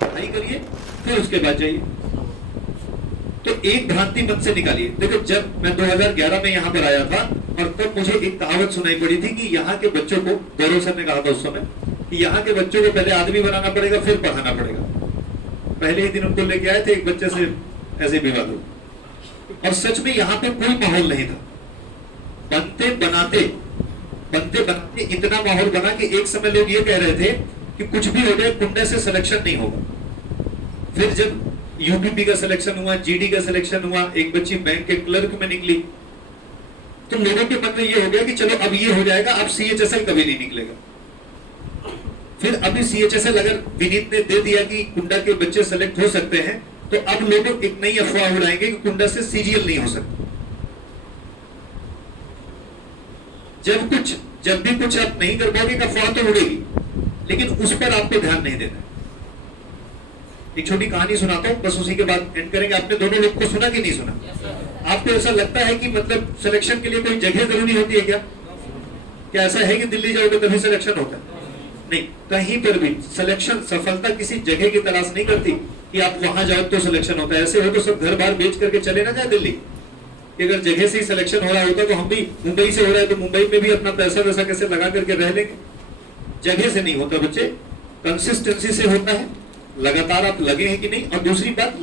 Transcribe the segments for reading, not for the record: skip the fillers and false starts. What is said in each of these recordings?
पढ़ाई करिए, फिर उसके बाद जाइए। तो एक भ्रांति मन से निकालिए। देखो, जब मैं 2011 में यहाँ पर आया था और तब मुझे एक कहावत सुनाई पड़ी थी कि यहाँ के बच्चों को, गौरव सर ने कहा था उस समय, कि यहाँ के बच्चों को पहले आदमी बनाना पड़ेगा फिर पढ़ाना पड़ेगा। पहले ही दिन उनको लेके आए थे, एक बच्चे से ऐसे विवाद हो, और सच में यहाँ पे कोई माहौल नहीं था। बनते बनाते इतना माहौल बना कि एक समय लोग ये कह रहे थे कि कुछ भी हो जाए कुंडा से सिलेक्शन नहीं होगा। फिर जब यूपीपी का सिलेक्शन हुआ, जीडी का सिलेक्शन हुआ, एक बच्ची बैंक के क्लर्क में निकली, तो लोगों के मन में ये हो गया कि चलो अब ये हो जाएगा, अब सीएचएसएल कभी नहीं निकलेगा। फिर अभी सीएचएसएल अगर विनीत ने दे दिया कि कुंडा के बच्चे सेलेक्ट हो सकते हैं, तो अब लोग एक नई अफवाह उड़ाएंगे कि कुंडा से सीजीएल नहीं हो सकता। जब भी कुछ आप नहीं कर पाओगे, अफवाह तो उड़ेगी, लेकिन उस पर आपको ध्यान नहीं देना है। एक छोटी कहानी सुनाता हूं, बस उसी के बाद एंड करेंगे। आपने दोनों लोग को सुना कि नहीं सुना? आपको ऐसा लगता है कि मतलब सिलेक्शन के लिए कोई जगह जरूरी होती है क्या? क्या ऐसा है कि दिल्ली जाओगे तभी सिलेक्शन होता है? नहीं, कहीं पर भी सिलेक्शन, सफलता किसी जगह की तलाश नहीं करती कि आप वहां जाओ तो सिलेक्शन होता है। ऐसे हो तो सब घर बार बेच करके चले ना जाए दिल्ली। अगर जगह से ही सिलेक्शन हो रहा होता तो हम भी, मुंबई से हो रहा है तो मुंबई में भी अपना पैसा वैसा कैसे लगा करके रह लेंगे। जगह से नहीं होता बच्चे, कंसिस्टेंसी से होता है, लगातार आप लगे हैं कि नहीं। और दूसरी बात,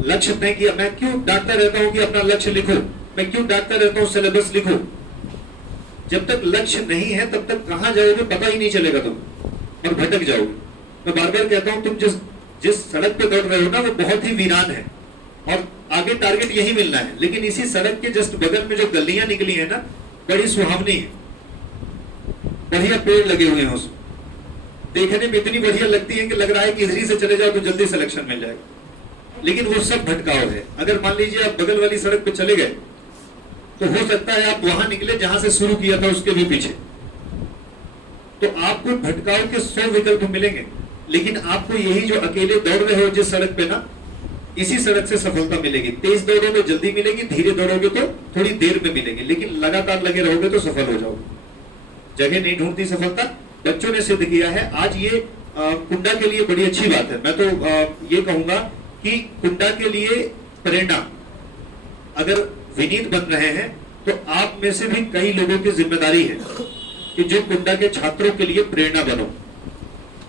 लक्ष्य तय किया। मैं क्यों डांटता रहता हूं कि अपना लक्ष्य लिखो, मैं क्यों डांटता रहता हूं सिलेबस लिखो। जब तक लक्ष्य नहीं है तब तक कहां जाओगे पता ही नहीं चलेगा तुम, और भटक जाओगे। मैं बार बार कहता हूं, तुम जिस सड़क पे दौड़ रहे हो ना, वो बहुत ही वीरान है और आगे टारगेट यही मिलना है, लेकिन इसी सड़क के जस्ट बगल में जो गलियां निकली है ना, बड़ी सुहावनी है, बढ़िया पेड़ लगे हुए हैं, उसमें देखने में इतनी बढ़िया लगती है कि लग रहा है कि इधर से चले जाओ तो जल्दी सिलेक्शन मिल जाएगा। लेकिन वो सब भटकाव है। अगर मान लीजिए आप बगल वाली सड़क पे चले गए, तो हो सकता है आप वहां निकले जहां से शुरू किया था उसके भी पीछे। तो आपको भटकाव के 100 विकल्प मिलेंगे, लेकिन आपको यही जो अकेले दौड़ रहे हो जिस सड़क पे ना, इसी सड़क से सफलता मिलेगी। तेज दौड़ोगे जल्दी मिलेगी, धीरे दौड़ोगे तो थोड़ी देर में मिलेगी, लेकिन लगातार लगे रहोगे तो सफल हो जाओगे। जगह नहीं ढूंढती सफलता, बच्चों ने सिद्ध किया है। आज ये कुंडा के लिए बड़ी अच्छी बात है। मैं तो ये कहूंगा कि कुंडा के लिए प्रेरणा, अगर विनीत बन रहे हैं तो आप में से भी कई लोगों की जिम्मेदारी है कि जो कुंडा के छात्रों के लिए प्रेरणा बनो।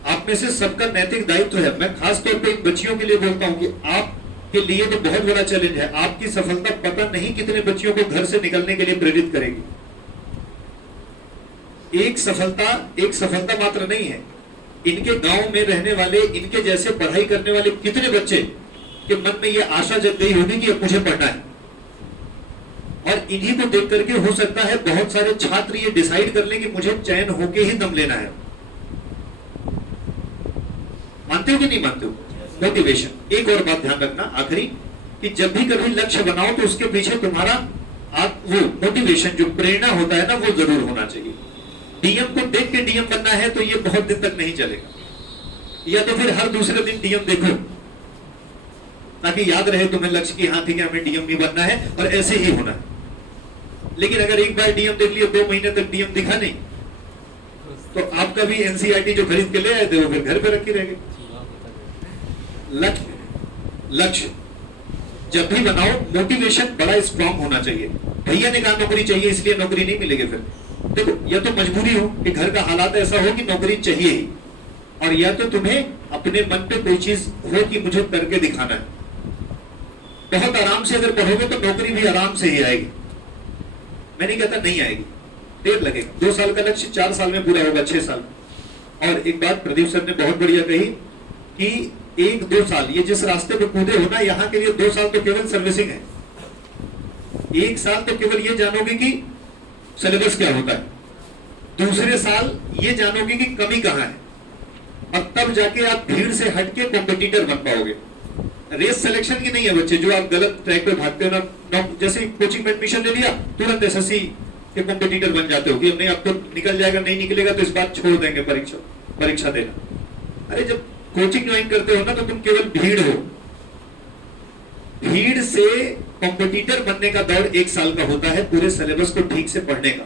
आप में से सबका नैतिक दायित्व है। मैं खास तौर पे इन बच्चियों के लिए बोलता हूं कि आपके लिए तो बहुत बड़ा चैलेंज है। आपकी सफलता पता नहीं कितने बच्चियों को घर से निकलने के लिए प्रेरित करेगी। एक सफलता मात्र नहीं है। इनके गांव में रहने वाले, इनके जैसे पढ़ाई करने वाले कितने बच्चे के मन में यह आशा जग गई होगी कि अब मुझे पढ़ना है, और इन्हीं को देख करके हो सकता है बहुत सारे छात्र ये डिसाइड कर लें कि मुझे चयन होके ही दम लेना है। मानते हो कि नहीं मानते हो? मोटिवेशन। एक और बात ध्यान रखना आखिरी, कि जब भी कभी लक्ष्य बनाओ तो उसके पीछे तुम्हारा वो मोटिवेशन, जो प्रेरणा होता है ना, वो जरूर होना चाहिए। डीएम को देख के डीएम बनना है तो ये बहुत दिन तक नहीं चलेगा। या तो फिर हर दूसरे दिन डीएम देखो, ताकि याद रहे तुम्हें लक्ष्य की, हाँ ठीक है हमें डीएम भी बनना है और ऐसे ही होना है। लेकिन अगर एक बार डीएम देख लिया, 2 महीने तक डीएम दिखा नहीं, तो आपका भी एनसीईआरटी जो खरीद के ले आए थे वो फिर घर पे रखी रहेगी। लक्ष्य जब भी बनाओ, मोटिवेशन बड़ा स्ट्रॉन्ग होना चाहिए। भैया ने कहा नौकरी चाहिए इसलिए नौकरी नहीं मिलेगी। फिर देखो, या तो मजबूरी हो कि घर का हालात ऐसा हो कि नौकरी चाहिए ही, और या तो तुम्हें अपने मन पे कोई चीज हो कि मुझे करके दिखाना है। बहुत आराम से अगर पढ़ोगे तो नौकरी भी आराम से ही आएगी। मैं नहीं कहता नहीं आएगी, देर लगेगा। 2 साल का लक्ष्य 4 साल में पूरा होगा, 6 साल। और एक बात प्रदीप सर ने बहुत बढ़िया कही कि 1-2 साल, ये जिस रास्ते पे कूदे हो ना, यहाँ के लिए 2 साल तो केवल सर्विसिंग है। 1 साल तो केवल ये जानोगे कि सिलेबस क्या होता है, दूसरे साल ये जानोगे कि कमी कहां है, और तब जाके आप भीड़ से हटके कॉम्पिटिटर बन पाओगे। रेस सिलेक्शन की नहीं है बच्चे, जो आप गलत ट्रैक पे भागते हो ना। जैसे कोचिंग में एडमिशन ले लिया, तुरंत एसएससी के कॉम्पिटिटर बन जाते हो कि नहीं अब तो निकल जाएगा, नहीं निकलेगा तो इस बार छोड़ देंगे परीक्षा देना। अरे जब कोचिंग ज्वाइन करते हो ना, तो तुम केवल भीड़ हो। भीड़ से कॉम्पिटिटर बनने का दौर 1 साल का होता है, पूरे सिलेबस को ठीक से पढ़ने का।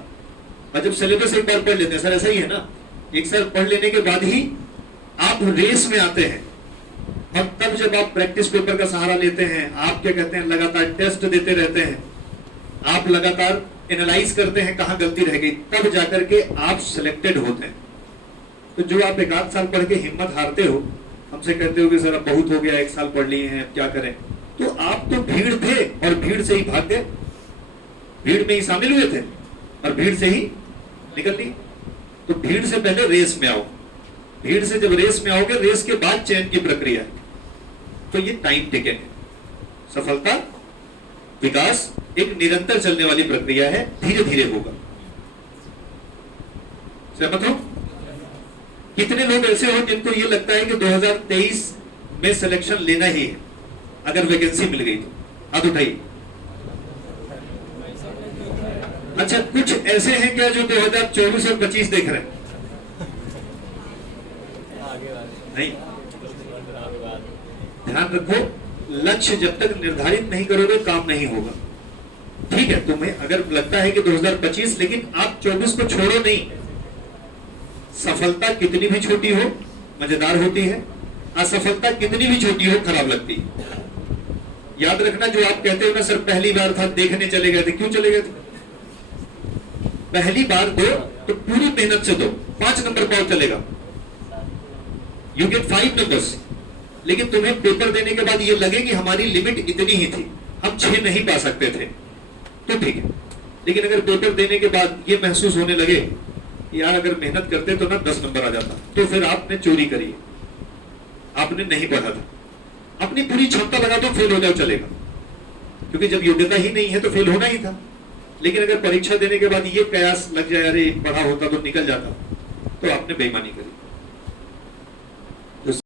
और जब सिलेबस एक बार पढ़ लेते हैं, सर ऐसा ही है ना, 1 साल पढ़ लेने के बाद ही आप रेस में आते हैं और तब जब आप प्रैक्टिस पेपर का सहारा लेते हैं, आप क्या कहते हैं, लगातार टेस्ट देते रहते हैं, आप लगातार एनालाइज करते हैं कहां गलती रह गई, तब जाकर के आप सिलेक्टेड होते हैं। तो जो आप एक आध साल पढ़ के हिम्मत हारते हो, हमसे कहते हो कि सर अब बहुत हो गया, 1 साल पढ़ लिए हैं, क्या करें, तो आप तो भीड़ थे और भीड़ से ही भाग गए, भीड़ में ही शामिल हुए थे और भीड़ से ही निकल ली। तो भीड़ से पहले रेस में आओ, भीड़ से जब रेस में आओगे, रेस के बाद चयन की प्रक्रिया है। तो ये टाइम टेकन है। सफलता विकास एक निरंतर चलने वाली प्रक्रिया है, धीरे धीरे होगा। सहमत हो? कितने लोग ऐसे हो जिनको ये लगता है कि 2023 में सिलेक्शन लेना ही है, अगर वैकेंसी मिल गई तो? हाथ उठाइए। अच्छा, कुछ ऐसे हैं क्या जो 2024 और 25 देख रहे हैं? नहीं। ध्यान रखो, लक्ष्य जब तक निर्धारित नहीं करोगे काम नहीं होगा। ठीक है, तुम्हें अगर लगता है कि 2025, लेकिन आप 24 को छोड़ो नहीं। सफलता कितनी भी छोटी हो मजेदार होती है, असफलता कितनी भी छोटी हो खराब लगती है। याद रखना, जो आप कहते हो ना सर पहली बार था देखने चले गए थे, क्यों चले गए थे? पहली बार दो तो पूरी मेहनत से दो, 5 नंबर पाओ चलेगा, यू गेट 5 नंबर्स। लेकिन तुम्हें पेपर देने के बाद ये लगे कि हमारी लिमिट इतनी ही थी, हम 6 नहीं पा सकते थे, तो ठीक है। लेकिन अगर पेपर देने के बाद ये महसूस होने लगे यार अगर मेहनत करते तो ना 10 नंबर आ जाता, तो फिर आपने चोरी करी, आपने नहीं पढ़ा था। अपनी पूरी क्षमता लगा दो, फेल हो जाओ चलेगा, क्योंकि जब योग्यता ही नहीं है तो फेल होना ही था। लेकिन अगर परीक्षा देने के बाद ये कयास लग जाए अरे पढ़ा होता तो निकल जाता, तो आपने बेईमानी करी।